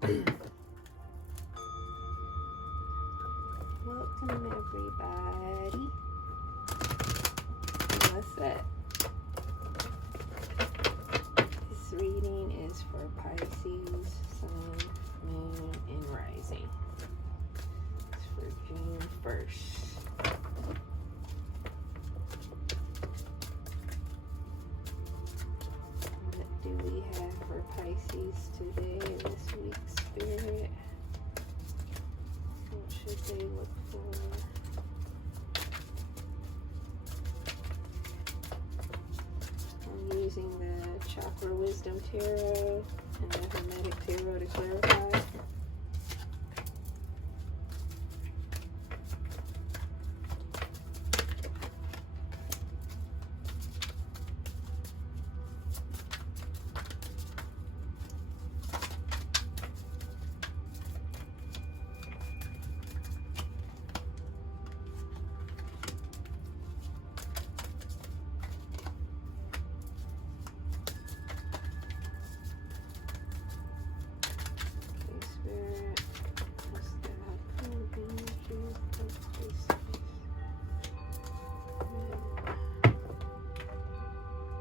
Welcome everybody. What's up? This reading is for Pisces, Sun, Moon, and Rising. It's for June 1st. What do we have for Pisces today, this week's spirit? What should they look for? I'm using the Chakra Wisdom Tarot and the Hermetic Tarot to clarify.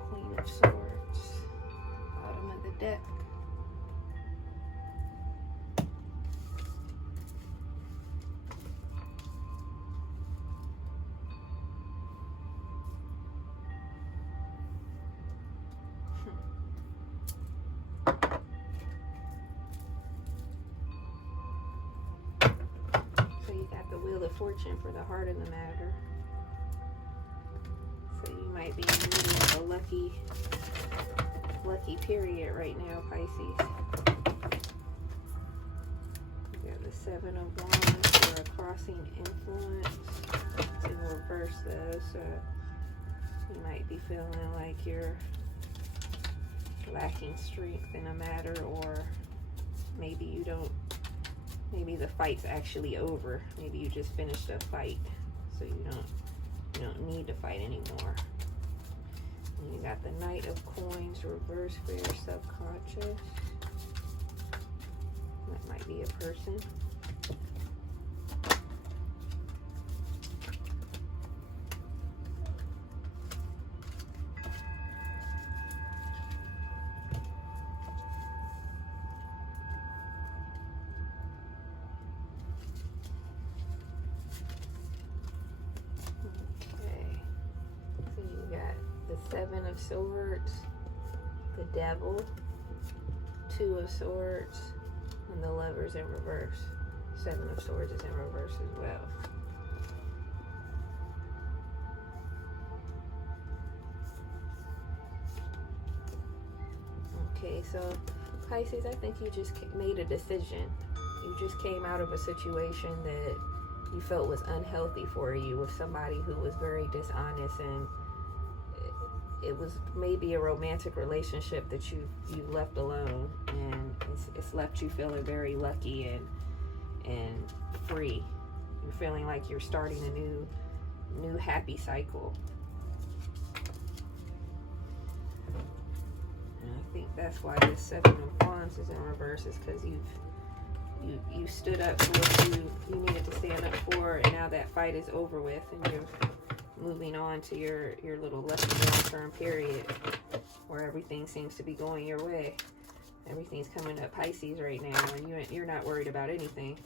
Queen of Swords, bottom of the deck. So you got the Wheel of Fortune for the heart of the matter. So you might be in the middle of a lucky period right now, Pisces. You got the Seven of Wands for a crossing influence. It's in reverse though, so you might be feeling like you're lacking strength in a matter, or maybe you don't. Maybe the fight's actually over. Maybe you just finished a fight, so you don't need to fight anymore. And you got the Knight of Coins reverse for your subconscious. That might be a person. Seven of Swords, the Devil, Two of Swords, and the Lovers in reverse. Seven of Swords is in reverse as well. Okay, so Pisces, I think you just made a decision. You just came out of a situation that you felt was unhealthy for you with somebody who was very dishonest, and it was maybe a romantic relationship that you left alone, and it's left you feeling very lucky and free. You're feeling like you're starting a new happy cycle. And I think that's why this Seven of Wands is in reverse, is because you stood up for what you needed to stand up for, and now that fight is over with, and you're moving on to your little lucky long-term period where everything seems to be going your way. Everything's coming up Pisces right now, and you're not worried about anything.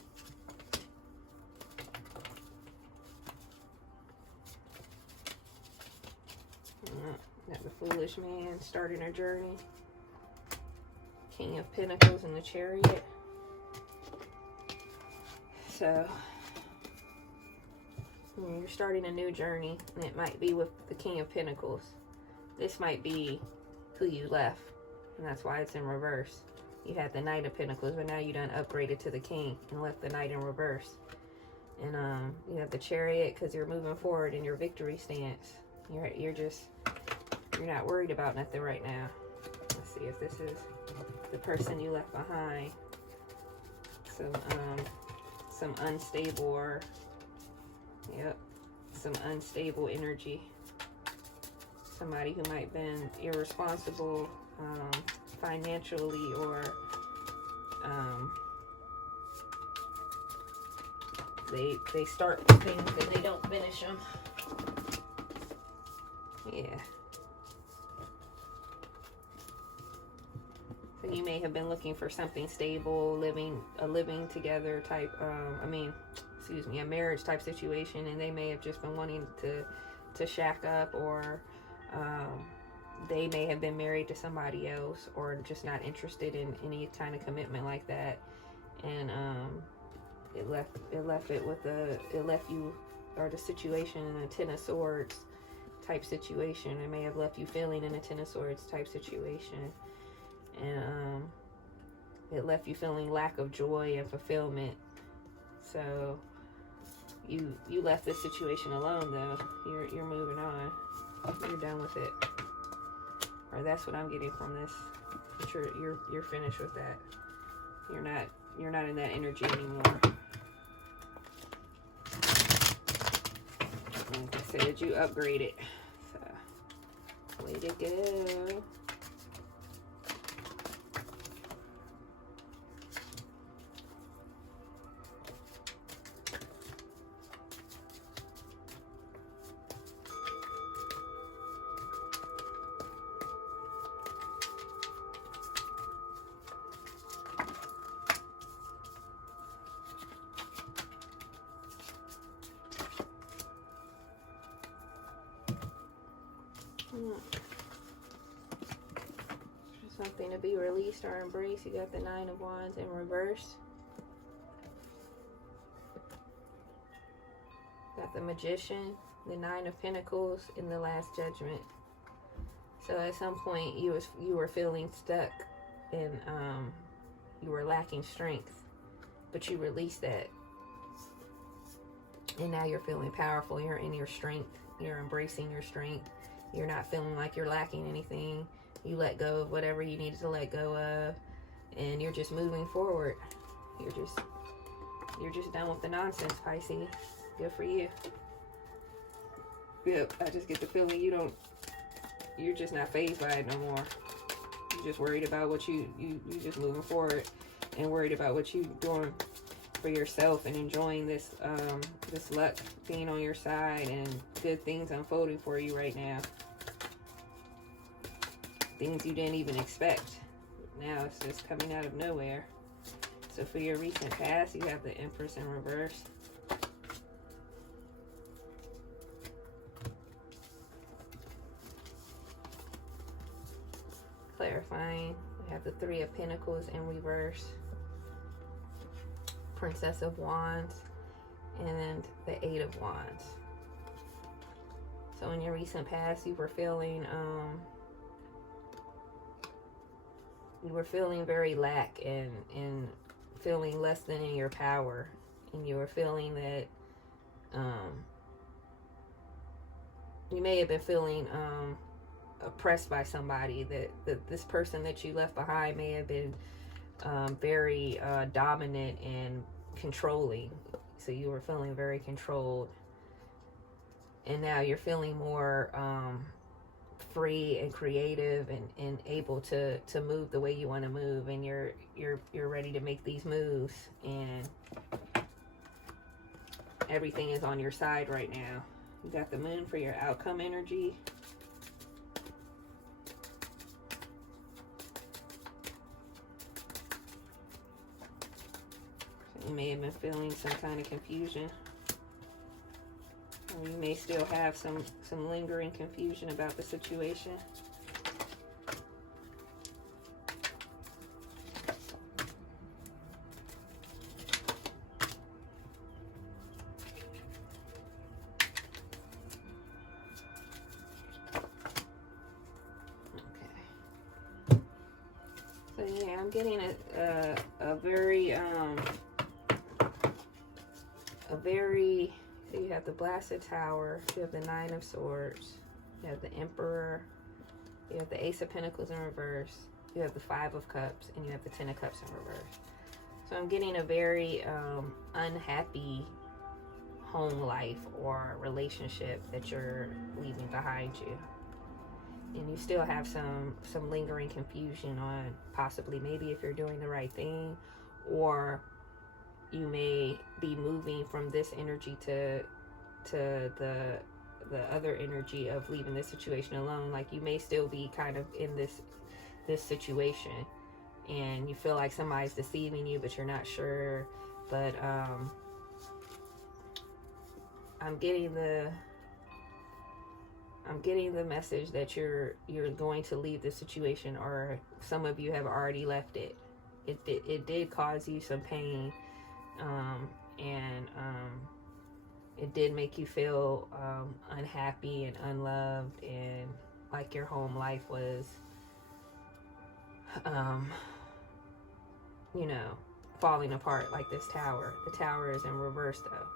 Got the Foolish Man starting a journey. King of Pentacles and the Chariot. So you're starting a new journey, and it might be with the King of Pentacles. This might be who you left, and that's why it's in reverse. You had the Knight of Pentacles, but now you done upgraded to the King and left the Knight in reverse. And you have the Chariot because you're moving forward in your victory stance. You're not worried about nothing right now. Let's see if this is the person you left behind. Some unstable, or yep, some unstable energy. Somebody who might have been irresponsible financially, or They start things and they don't finish them. Yeah. So you may have been looking for something stable, a living together type, a marriage type situation, and they may have just been wanting to shack up, or they may have been married to somebody else, or just not interested in any kind of commitment like that. And it left you, or the situation, in a Ten of Swords type situation. It may have left you feeling in a Ten of Swords type situation, and it left you feeling lack of joy and fulfillment. So you left this situation alone, though. You're moving on. You're done with it, or that's what I'm getting from this. But you're finished with that. You're not in that energy anymore. Like I said, you upgraded. So, way to go. Something to be released or embraced. You got the Nine of Wands in reverse. Got the Magician, the Nine of Pentacles, in the Last Judgment. So at some point you were feeling stuck, and you were lacking strength, but you released that, and now you're feeling powerful. You're in your strength. You're embracing your strength. You're not feeling like you're lacking anything. You let go of whatever you needed to let go of, and you're just moving forward. You're just done with the nonsense, Pisces. Good for you. Yep, I just get the feeling you're just not fazed by it no more. You're just worried about what you just moving forward, and worried about what you doing for yourself, and enjoying this this luck being on your side, and good things unfolding for you right now. Things you didn't even expect. Now it's just coming out of nowhere. So for your recent past, you have the Empress in reverse. Clarifying, you have the Three of Pentacles in reverse. Princess of Wands, and the Eight of Wands. So in your recent past, you were feeling very lack, and feeling less than in your power, and you were feeling that you may have been feeling oppressed by somebody, that this person that you left behind may have been very dominant and controlling. So you were feeling very controlled, and now you're feeling more free and creative, and able to move the way you want to move, and you're ready to make these moves, and everything is on your side right now. You got the Moon for your outcome energy. So you may have been feeling some kind of confusion. You may still have some lingering confusion about the situation. Okay. So yeah, I'm getting a very so you have the Blasted Tower, you have the Nine of Swords, you have the Emperor, you have the Ace of Pentacles in reverse, you have the Five of Cups, and you have the Ten of Cups in reverse. So I'm getting a very unhappy home life or relationship that you're leaving behind you. And you still have some lingering confusion on possibly maybe if you're doing the right thing, or you may be moving from this energy to the other energy of leaving this situation alone. Like, you may still be kind of in this situation, and you feel like somebody's deceiving you, but you're not sure. But I'm getting the message that you're going to leave the situation, or some of you have already left it. It did cause you some pain, and it did make you feel unhappy and unloved, and like your home life was, you know, falling apart, like this tower. The tower is in reverse, though.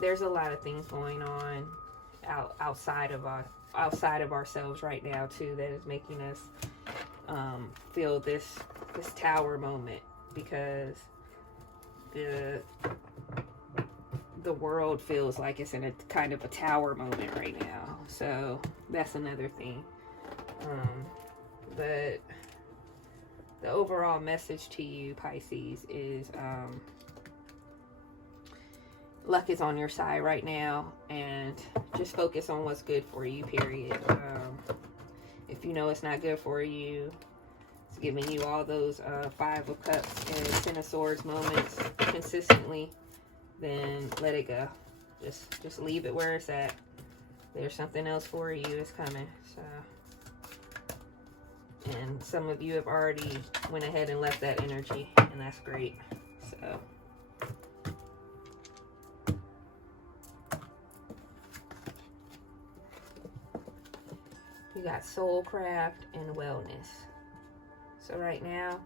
There's a lot of things going on outside of ourselves right now too, that is making us feel this tower moment, because the world feels like it's in a kind of a tower moment right now. So that's another thing. But the overall message to you, Pisces, is luck is on your side right now, and just focus on what's good for you, period. If you know it's not good for you, it's giving you all those 5 of Cups and 10 of Swords moments consistently, then let it go. Just leave it where it's at. There's something else for you is coming. So, and some of you have already went ahead and left that energy, and that's great. So you got soulcraft and wellness. So right now,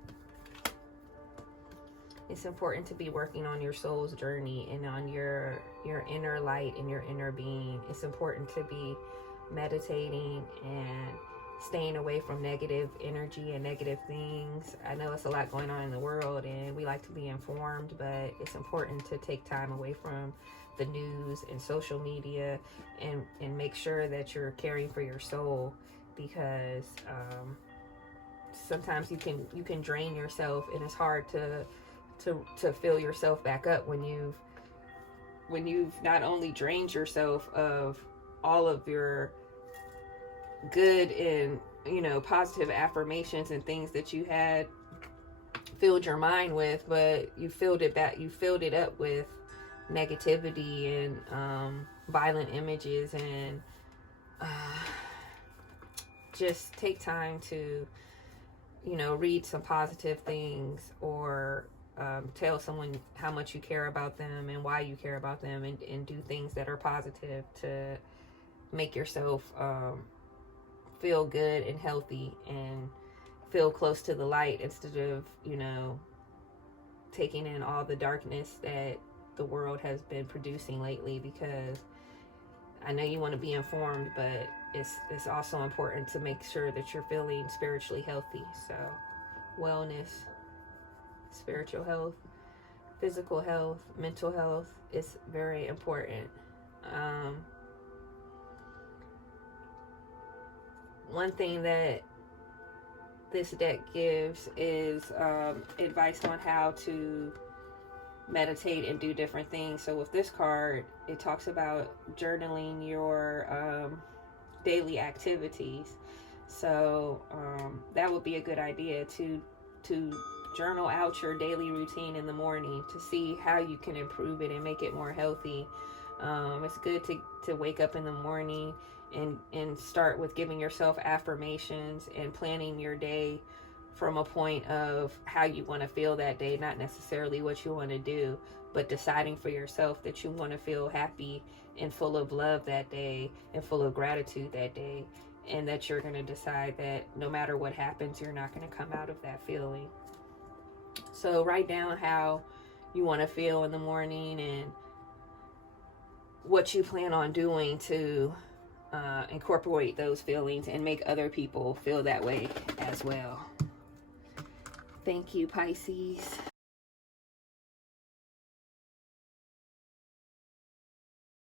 it's important to be working on your soul's journey and on your inner light and your inner being. It's important to be meditating and staying away from negative energy and negative things. I know it's a lot going on in the world, and we like to be informed, but it's important to take time away from the news and social media, and make sure that you're caring for your soul, because sometimes you can drain yourself, and it's hard to fill yourself back up when you've not only drained yourself of all of your good and, you know, positive affirmations and things that you had filled your mind with, but you filled it up with negativity and violent images. And just take time to, you know, read some positive things, or tell someone how much you care about them and why you care about them, and do things that are positive to make yourself feel good and healthy and feel close to the light, instead of, you know, taking in all the darkness that the world has been producing lately. Because I know you want to be informed, but it's also important to make sure that you're feeling spiritually healthy. So wellness, spiritual health, physical health, mental health is very important. One thing that this deck gives is advice on how to meditate and do different things. So with this card, it talks about journaling your daily activities. So that would be a good idea to journal out your daily routine in the morning, to see how you can improve it and make it more healthy. It's good to wake up in the morning and start with giving yourself affirmations and planning your day from a point of how you want to feel that day, not necessarily what you want to do, but deciding for yourself that you want to feel happy and full of love that day and full of gratitude that day, and that you're going to decide that no matter what happens, you're not going to come out of that feeling. So write down how you want to feel in the morning and what you plan on doing to incorporate those feelings and make other people feel that way as well. Thank you, Pisces.